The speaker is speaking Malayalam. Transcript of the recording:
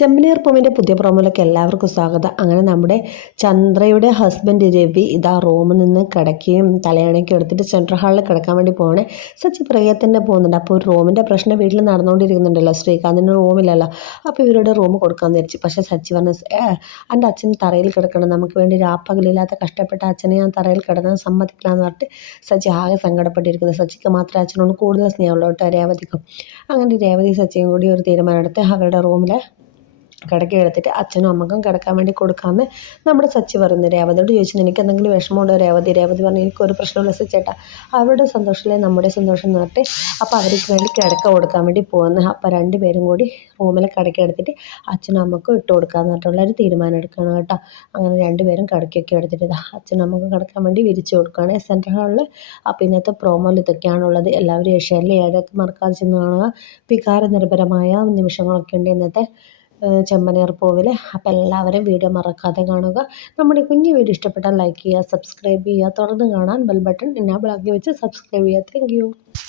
ചെമ്മനീർ പൂവിന്റെ പുതിയ പ്രോമിലേക്ക് എല്ലാവർക്കും സ്വാഗതം. അങ്ങനെ നമ്മുടെ ചന്ദ്രയുടെ ഹസ്ബൻഡ് രവി ഇതാ റൂമിൽ നിന്ന് കിടക്കുകയും തലയണയ്ക്ക് എടുത്തിട്ട് സെൻട്രൽ ഹാളിൽ കിടക്കാൻ വേണ്ടി പോകണേ സച്ചി പ്രിയത്തന്നെ പോകുന്നുണ്ട്. അപ്പോൾ ഒരു റൂമിന്റെ പ്രശ്നം വീട്ടിൽ നടന്നുകൊണ്ടിരിക്കുന്നുണ്ടല്ലോ. ശ്രീകാന്തിന് റൂമിലല്ലോ അപ്പോൾ ഇവരുടെ റൂം കൊടുക്കാമെന്ന് വിചാരിച്ചു. പക്ഷേ സച്ചി പറഞ്ഞു എന്റെ അച്ഛൻ തറയിൽ കിടക്കണം. നമുക്ക് വേണ്ടി രാപ്പകലില്ലാത്ത കഷ്ടപ്പെട്ട അച്ഛനെ ഞാൻ തറയിൽ കിടന്നാൽ സമ്മതിക്കില്ല എന്ന് പറഞ്ഞിട്ട് സച്ചി ആകെ സങ്കടപ്പെട്ടിരിക്കുന്നത് സച്ചിക്ക് മാത്രമേ അച്ഛനോട് കൂടുതൽ സ്നേഹമുള്ളൂ രേവതിക്കും. അങ്ങനെ രേവതി സച്ചിയും കൂടി ഒരു തീരുമാനം എടുത്ത് അവരുടെ റൂമിൽ കിടക്ക എടുത്തിട്ട് അച്ഛനും അമ്മക്കും കിടക്കാൻ വേണ്ടി കൊടുക്കാമെന്ന് നമ്മുടെ സച്ചി പറയുന്നു. രേവതിയോട് ചോദിച്ചു നിനക്ക് എന്തെങ്കിലും വിഷമമുണ്ടോ രേവതി? രേവതി പറഞ്ഞു എനിക്കൊരു പ്രശ്നമില്ല സച്ചേട്ടാ അവരുടെ സന്തോഷമല്ലേ നമ്മുടെ സന്തോഷം പറഞ്ഞിട്ട് അപ്പോൾ അവർക്ക് വേണ്ടി കിടക്ക കൊടുക്കാൻ വേണ്ടി പോകുന്നു അപ്പോൾ രണ്ടുപേരും കൂടി റൂമിൽ കിടക്ക എടുത്തിട്ട് അച്ഛനും അമ്മക്കും ഇട്ട് കൊടുക്കാമെന്ന് പറഞ്ഞിട്ടുള്ള ഒരു തീരുമാനം എടുക്കണം കേട്ടോ. അങ്ങനെ രണ്ടുപേരും കിടക്കൊക്കെ എടുത്തിട്ട് അച്ഛനും അമ്മക്കും കിടക്കാൻ വേണ്ടി വിരിച്ചു കൊടുക്കുകയാണ്. സെൻട്രൽ ഹാളിൽ അപ്പോൾ ഇന്നത്തെ പ്രോമോയിൽ ഇതൊക്കെയാണുള്ളത്. എല്ലാവരും ഏഷ്യാനിൽ ഏതൊക്കെ മറക്കാതെ ചെന്ന് കാണുക. വികാര നിർഭരമായ നിമിഷങ്ങളൊക്കെ ഉണ്ട് ഇന്നത്തെ ചെമ്പനീർ പൂവിൽ. അപ്പോൾ എല്ലാവരും വീഡിയോ മറക്കാതെ കാണുക. നമ്മുടെ കുഞ്ഞു വീഡിയോ ഇഷ്ടപ്പെട്ടാൽ ലൈക്ക് ചെയ്യുക സബ്സ്ക്രൈബ് ചെയ്യുക. തുറന്ന് കാണാൻ ബെൽ ബട്ടൺ എനാബിൾ ആക്കി വെച്ച് സബ്സ്ക്രൈബ് ചെയ്യുക. താങ്ക്